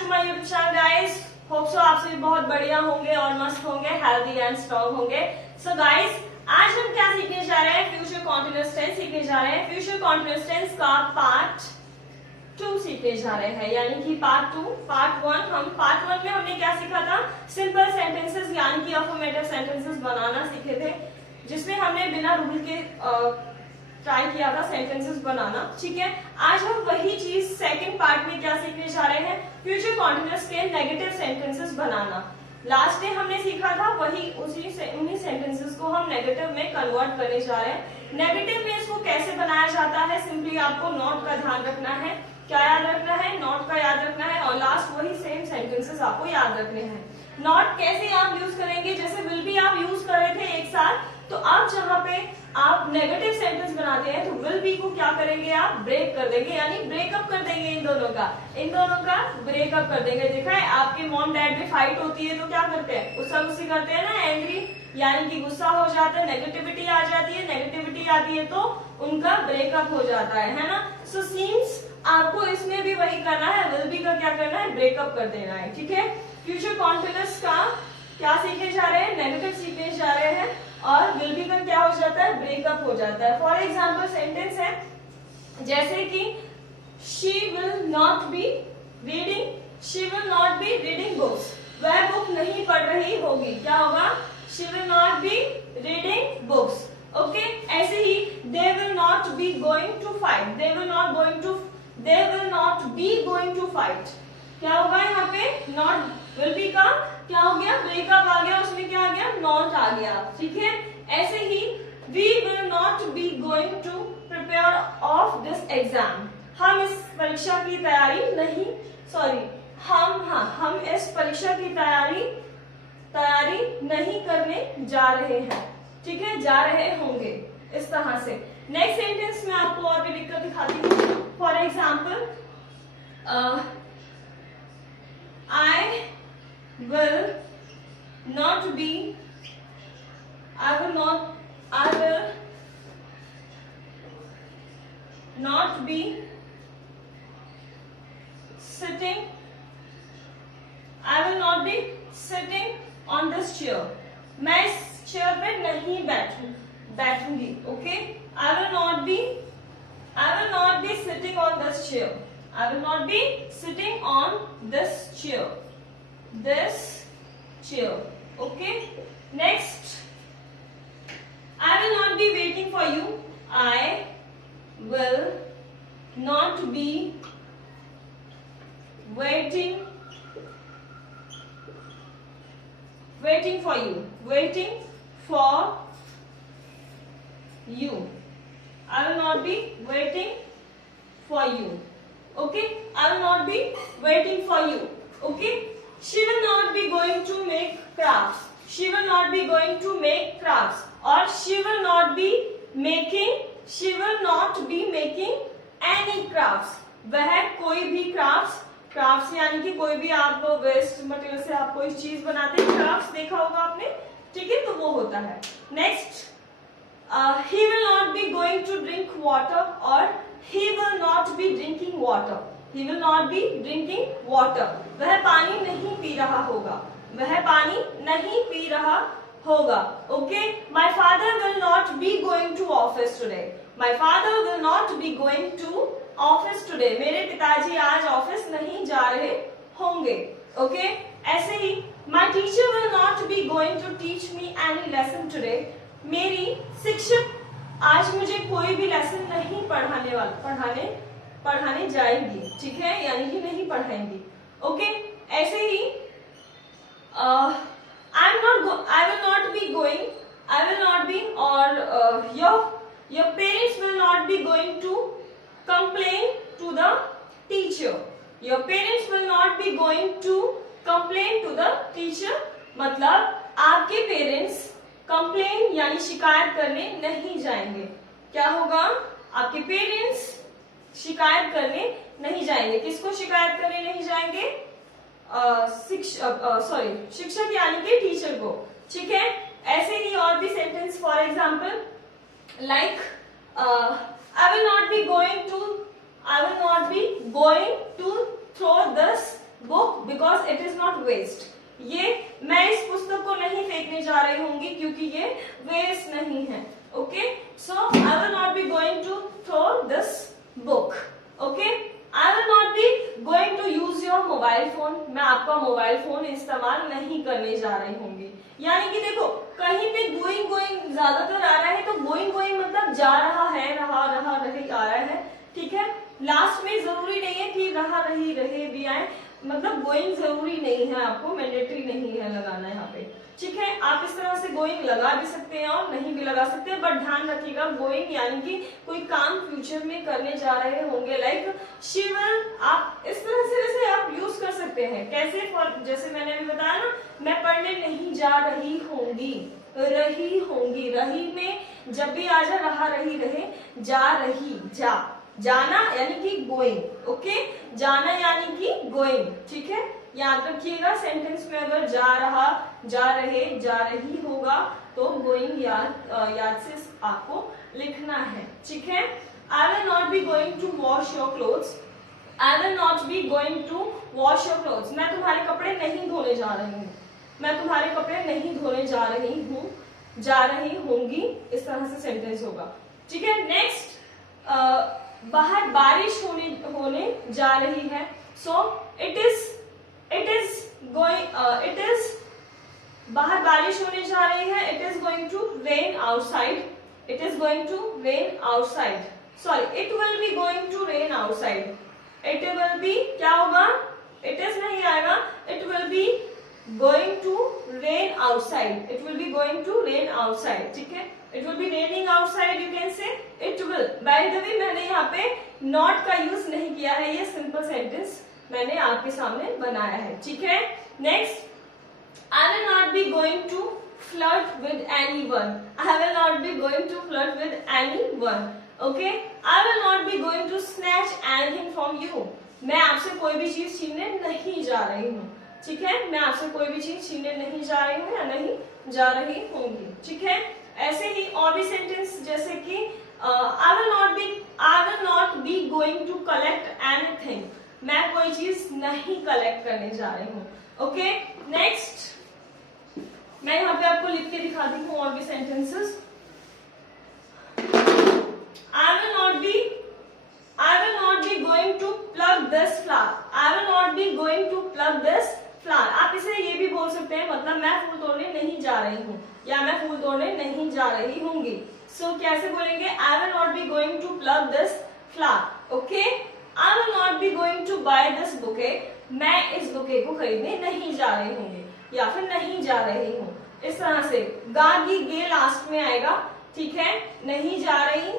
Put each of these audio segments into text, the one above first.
To my YouTube channel guys. Hope so आप सभी बहुत बढ़िया होंगे और मस्त होंगे, हेल्दी एंड स्ट्रॉन्ग होंगे। सो गाइस, आज हम क्या सीखने जा रहे हैं? फ्यूचर कॉन्टिन्यूअस टेंस सीखने जा रहे हैं। फ्यूचर कॉन्टिन्यूअस टेंस का पार्ट 2 सीखने जा रहे हैं, यानी कि पार्ट 2। पार्ट 1 में हमने क्या सीखा था? सिंपल सेंटेंसेस यानी कि अफर्मेटिव सेंटेंसेस बनाना सीखे थे, जिसमें हमने बिना रूल के ट्राई किया था सेंटेंसेस बनाना। ठीक है, आज हम वही चीज सेकंड पार्ट में क्या सीखने जा रहे हैं? फ्यूचर कॉन्टिन्यूअस के नेगेटिव सेंटेंसेस बनाना। लास्ट डे हमने सीखा था वही उन्हीं सेंटेंसेस को हम नेगेटिव में कन्वर्ट करने जा रहे हैं। नेगेटिव में इसको कैसे बनाया जाता है? सिंपली आपको नोट का ध्यान रखना है। क्या याद रखना है? नोट का याद रखना है, और लास्ट वही सेम सेंटेंसेस आपको याद रखने हैं। नोट कैसे आप यूज करेंगे? जैसे विल बी आप यूज कर रहे थे एक साथ, तो आप जहां पे आप नेगेटिव सेंटेंस बनाते हैं तो विल बी को क्या करेंगे? आप ब्रेक कर देंगे, यानी ब्रेकअप कर देंगे। इन दोनों का ब्रेकअप कर देंगे। देखा है, आपके मॉम डैड में फाइट होती है तो क्या करते हैं? गुस्सा गुस्सी करते हैं ना, एंग्री, यानी कि गुस्सा हो जाता है, नेगेटिविटी आ जाती है। नेगेटिविटी आती है तो उनका ब्रेकअप हो जाता है ना। सो सीम्स आपको इसमें भी वही करना है, विल बी का क्या करना है? ब्रेकअप कर देना है। ठीक है, फ्यूचर कॉन्टिन्यूअस का क्या सीखने जा रहे हैं? नेगेटिव सीखने जा रहे हैं, और विल बी का क्या हो जाता है? ब्रेकअप हो जाता है। फॉर एग्जाम्पल सेंटेंस है जैसे कि she will not be reading books. वह बुक नहीं पढ़ रही होगी। क्या होगा? She will not be reading books. Okay, ऐसे ही they will not be going to fight. They will not be going to fight. क्या होगा यहाँ पे? नॉट विल बी का क्या हो गया? ब्रेकअप आ गया, उसमें क्या आ गया? नॉट आ गया। ठीक है, ऐसे ही we will not be going to prepare of this exam. हम इस परीक्षा की तैयारी नहीं, हम इस परीक्षा की तैयारी नहीं करने जा रहे हैं। ठीक है, जा रहे होंगे, इस तरह से। नेक्स्ट सेंटेंस में आपको और भी दिक्कत दिखाती हूँ। For example, I will not be sitting on this chair. मैं इस चेयर पे नहीं बैठूंगी। Okay, I will not be sitting on this chair. I will not be sitting on this chair. Okay. Next, I will not be waiting for you. I will not be waiting for you. I will not be waiting for you. Okay, I will not be waiting for you. Okay, she will not be going to make crafts. Or she will not be making any crafts. वह कोई भी crafts यानी कि कोई भी आप waste material से आप कोई चीज बनाते हैं, crafts देखा होगा आपने। ठीक है, तो वो होता है। Next, he will not be going to drink water, or he will not be drinking water. वह पानी नहीं पी रहा होगा। Okay, my father will not be going to office today. मेरे पिताजी आज ऑफिस नहीं जा रहे होंगे। Okay, ऐसे ही my teacher will not be going to teach me any lesson today. मेरी शिक्षक आज मुझे कोई भी लेसन नहीं पढ़ाने जाएंगी। ठीक है, यानी कि नहीं पढ़ाएंगी। ओके, ऐसे ही your parents will not be going to complain to the teacher. मतलब आपके पेरेंट्स कंप्लेन यानी शिकायत करने नहीं जाएंगे। क्या होगा? आपके पेरेंट्स शिकायत करने नहीं जाएंगे। किसको शिकायत करने नहीं जाएंगे? शिक्षक यानी कि टीचर को। ठीक है, ऐसे ही और भी sentence. For example, like I will not be going to throw this book because it is not waste. ये मैं इस पुस्तक को नहीं फेंकने जा रही होंगी क्योंकि ये वेस्ट नहीं है। Okay, so I will not be going to throw this book. Okay, I will not be going to use your mobile phone. मैं आपका मोबाइल फोन इस्तेमाल नहीं करने जा रही होंगी। यानी कि देखो कहीं पे गोइंग गोइंग ज्यादातर आ रहा है, तो गोइंग गोइंग मतलब जा रहा है, रहा रहा रही आ रहा है। ठीक है, लास्ट में जरूरी नहीं है कि रहा रही रहे भी आए, मतलब गोइंग जरूरी नहीं है, आपको मैंडेटरी नहीं है लगाना यहाँ पे। ठीक है, आप इस तरह से गोइंग लगा भी सकते हैं और नहीं भी लगा सकते हैं, बट ध्यान रखिएगा गोइंग यानी कि कोई काम फ्यूचर में करने जा रहे होंगे, लाइक शी विल, आप इस तरह से वैसे आप यूज कर सकते हैं। कैसे? फॉर जैसे मैंने अभी बताया ना, मैं पढ़ने नहीं जा रही होंगी, रही होंगी, रही में जब भी आ जा रहा रही रहे, जा रही, जा, जाना यानी कि गोइंग। ओके, जाना यानी कि गोइंग। ठीक है, याद रखिएगा सेंटेंस में अगर जा रहा, जा रहे, जा रही होगा तो गोइंग याद से आपको लिखना है। ठीक है, I will not be going to wash your clothes. I will not be going to wash your clothes. मैं तुम्हारे कपड़े नहीं धोने जा रही हूँ, मैं तुम्हारे कपड़े नहीं धोने जा रही हूँ, जा रही होंगी, इस तरह से सेंटेंस होगा। ठीक है, नेक्स्ट, बाहर बारिश होने जा रही है। So it is going, it is, बाहर बारिश होने जा रही है, it is going to rain outside, it is going to rain outside, sorry it will be going to rain outside, it will be क्या होगा, इट इज नहीं आएगा, it will be going to rain outside, it will be going to rain outside। ठीक है, it will be raining outside, you can say it will। by the way मैंने यहाँ पे not का यूज नहीं किया है, ये सिंपल सेंटेंस मैंने आपके सामने बनाया है। ठीक है, next, I will not be going to flirt with anyone, I will not be going to flirt with anyone। okay, I will not be going to snatch anything from you। मैं आपसे कोई भी चीज छीनने नहीं जा रही हूँ। ठीक है, मैं आपसे कोई भी चीज छीनने नहीं जा रही हूँ या नहीं जा रही होंगी। ठीक है, ऐसे ही और भी सेंटेंस जैसे कि I will not be going to collect anything. मैं कोई चीज नहीं कलेक्ट करने जा रही हूँ। ओके, नेक्स्ट, मैं यहाँ पे आपको लिख के दिखाती हूँ और भी sentences. I will not be going to plug this flower, I will not be going to plug this flower. आप इसे ये भी बोल सकते हैं, मतलब मैं फूल तोड़ने नहीं जा रही हूँ या मैं फूल तोड़ने नहीं जा रही होंगी। सो कैसे बोलेंगे, I will not be going to plug this flower. Okay, I will not be going to buy this bouquet, मैं इस बुके को खरीदने नहीं जा रही होंगी या फिर नहीं जा रही हूँ। इस तरह से गा गी गे लास्ट में आएगा। ठीक है, नहीं जा रही,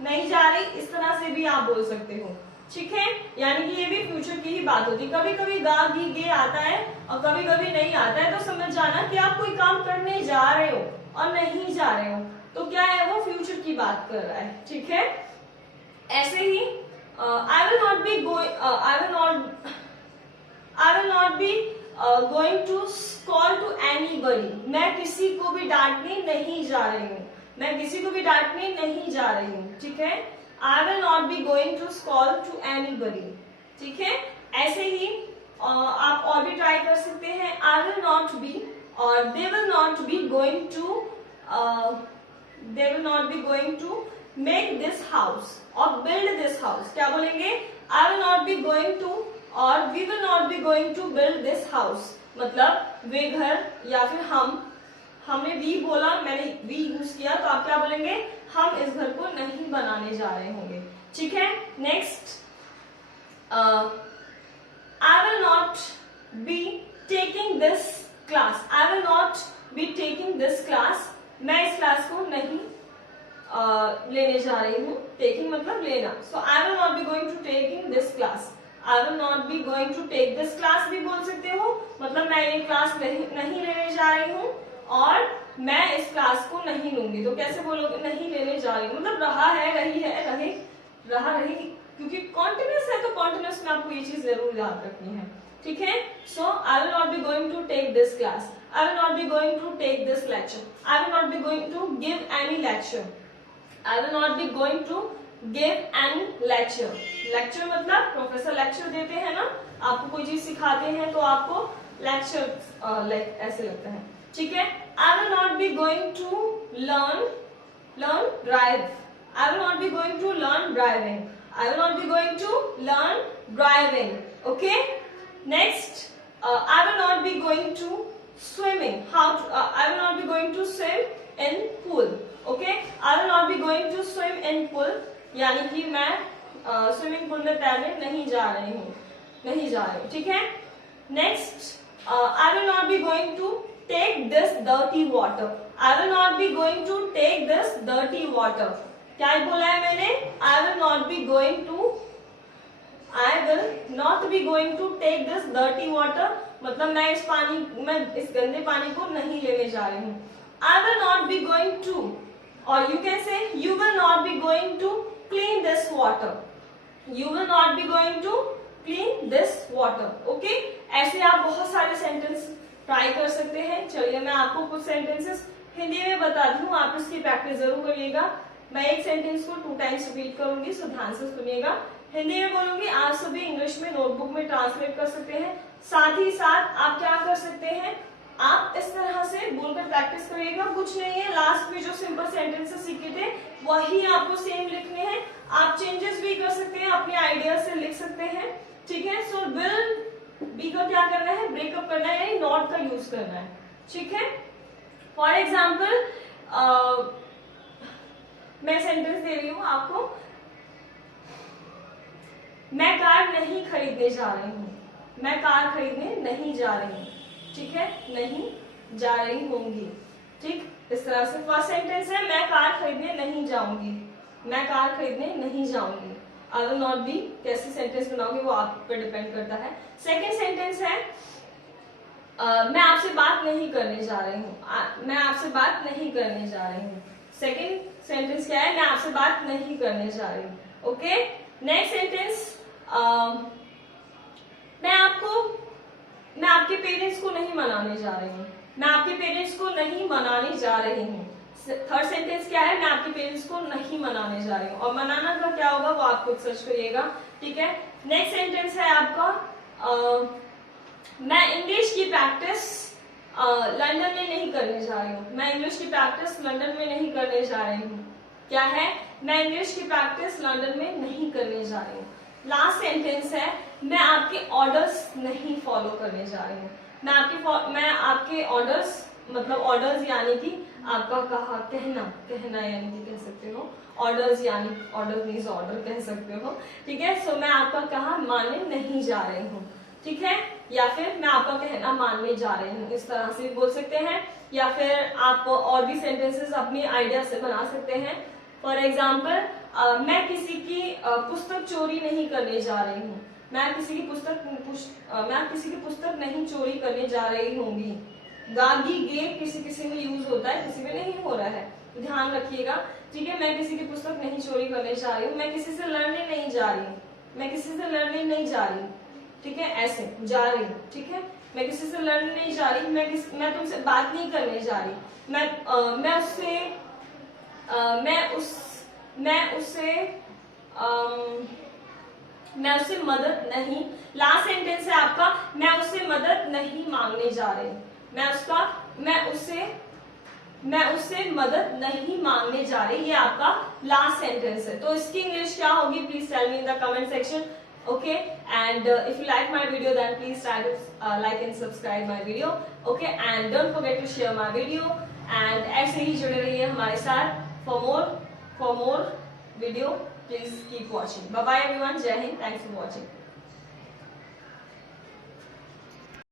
नहीं जा रही, इस तरह से भी आप बोल सकते हो। ठीक है, यानी कि ये भी फ्यूचर की ही बात होती है। कभी कभी गा गी गे आता है और कभी कभी नहीं आता है, तो समझ जाना कि आप कोई काम करने जा रहे हो और नहीं जा रहे हो, तो क्या है, वो फ्यूचर की बात कर रहा है। ठीक है, ऐसे ही I will not be going to call to anybody. मैं किसी को भी डांटने नहीं जा रही हूँ, मैं किसी को भी डांटने नहीं जा रही हूँ। ठीक है, I will not be going to call to anybody। ठीक है, ऐसे ही आप और भी ट्राई कर सकते हैं। I will not be और they will not be going to make this house और build this house। क्या बोलेंगे, I will not be going to और we will not be going to build this house, मतलब वे घर या फिर हमने वी बोला, मैंने वी यूज किया, तो आप क्या बोलेंगे, हम इस घर को नहीं बनाने जा रहे होंगे। ठीक है, next, I will not be taking this class, I will not be taking this class, मैं इस क्लास को नहीं लेने जा रही हूँ। टेकिंग मतलब लेना, so I will not be going to taking this class, I will not be going to take this class भी बोल सकते हो, मतलब मैं ये क्लास नहीं लेने जा रही हूँ और मैं इस क्लास को नहीं लूंगी। तो कैसे बोलोगे, नहीं लेने जा रही हूँ, मतलब रहा है, रही है, रहा रही, क्योंकि कॉन्टिन्यूस है तो कॉन्टिन्यूस में आपको ये चीज जरूर याद रखनी है। ठीक है, so I will not be going to take this class, I will not be going to take this lecture, I will not be going to give any lecture, I will not be going to give an lecture. Lecture मतलब professor lecture देते हैं ना, आपको कोई चीज सिखाते हैं तो आपको लेक्चर लाइक ऐसे लगता है, ठीक है। I will not be going to learn drive. I will not be going to learn driving. I will not be going to learn driving. Okay. Next, I will not be going to swimming. I will not be going to swim in pool. Okay. I will not be going to swim in pool. यानी कि मैं swimming pool में तैरने नहीं जा रही हूँ, ठीक है। Next, I will not be going to take this dirty water. I will not be going to take this dirty water. क्या बोला है मैंने? I will not be going to take this dirty water, मतलब मैं इस गंदे पानी को नहीं लेने जा रही हूँ। I will not be going to, or you can say you will not be going to clean this water. You will not be going to clean this water. Okay? ऐसे आप बहुत सारे सेंटेंस ट्राई कर सकते हैं। चलिए मैं आपको कुछ सेंटेंसेस हिंदी में बताती हूँ, आप इसकी प्रैक्टिस जरूर करिएगा। मैं एक सेंटेंस को 2 टाइम्स रिपीट करूंगी, सो ध्यान से सुनिएगा। हिंदी में बोलूंगी, आप सभी इंग्लिश में नोटबुक में ट्रांसलेट कर सकते हैं। साथ ही साथ आप क्या कर सकते हैं, आप इस तरह से बोलकर प्रैक्टिस करिएगा। कुछ नहीं है, लास्ट में जो सिंपल सेंटेंसेस सीखे थे वही आपको सेम लिखने हैं। आप चेंजेस भी कर सकते हैं, अपने आइडिया से लिख सकते हैं, ठीक है। सो विल बी का क्या करना है, ब्रेकअप करना है, यानी नॉट का यूज करना है, ठीक है। फॉर एग्जाम्पल मैं सेंटेंस दे रही हूं आपको, मैं कार नहीं खरीदने जा रही हूं। मैं कार खरीदने नहीं जा रही हूं, ठीक है, नहीं जा रही होंगी, ठीक। इस तरह से फर्स्ट सेंटेंस है, मैं कार खरीदने नहीं जाऊंगी। मैं कार खरीदने नहीं जाऊंगी। आई विल नॉट बी, कैसे सेंटेंस बनाओगे वो आप पर डिपेंड करता है। सेकेंड सेंटेंस है, मैं आपसे बात नहीं करने जा रही हूँ। मैं आपसे बात नहीं करने जा रही हूँ। सेकेंड सेंटेंस क्या है, मैं आपसे बात नहीं करने जा रही हूँ। ओके। नेक्स्ट सेंटेंस, मैं आपके पेरेंट्स को नहीं मनाने जा रही हूँ। मैं आपके पेरेंट्स को नहीं मनाने जा रही हूँ। थर्ड सेंटेंस क्या है, मैं आपके पेरेंट्स को नहीं मनाने जा रही हूँ। और मनाना का क्या होगा वो आप खुद सर्च करिएगा, ठीक है। नेक्स्ट सेंटेंस है आपका, मैं इंग्लिश की प्रैक्टिस लंदन में नहीं करने जा रही हूँ। मैं इंग्लिश की प्रैक्टिस लंदन में नहीं करने जा रही हूँ। क्या है, मैं इंग्लिश की प्रैक्टिस लंदन में नहीं करने जा रही हूँ। लास्ट सेंटेंस है, मैं आपके ऑर्डर्स नहीं फॉलो करने जा रही हूँ। मैं आपके ऑर्डर्स, मतलब ऑर्डर्स यानी कि आपका कहना यानी कि कह सकते हो। ऑर्डर्स यानी ऑर्डर मीन्स ऑर्डर कह सकते हो, ठीक है। सो मैं आपका कहा मानने नहीं जा रही हूँ, ठीक है। या फिर मैं आपका कहना मानने जा रही हूँ, इस तरह से बोल सकते हैं। या फिर आप और भी सेंटेंसेस अपनी आइडिया से बना सकते हैं। फॉर एग्जाम्पल, मैं किसी की पुस्तक चोरी नहीं करने जा रही हूँ। मैं किसी की पुस्तक नहीं चोरी करने जा रही होंगी। गागी गे किसी में यूज होता है, किसी में नहीं हो रहा है, तो ध्यान रखिएगा, ठीक है। मैं किसी की पुस्तक नहीं चोरी करने जा रही हूँ। मैं किसी से लड़ने नहीं जा रही हूँ। मैं किसी से लड़ने नहीं जा रही, ठीक है, ऐसे जा रही, ठीक है। मैं किसी से लड़ने नहीं जा रही। मैं तुमसे बात नहीं करने जा रही। मैं उससे मदद नहीं। लास्ट सेंटेंस है आपका, मैं उससे मदद नहीं मांगने जा रही। मैं उससे मदद नहीं मांगने जा रही, ये आपका लास्ट सेंटेंस है। तो इसकी इंग्लिश क्या होगी, please tell me in the comment section. Okay, and if you like my video, then please try to like and subscribe my video. Okay, and don't forget to share my video. And ऐसे ही जुड़े रहिए हमारे साथ for more video. Please keep watching. Bye bye everyone. Jai Hind. Thanks for watching.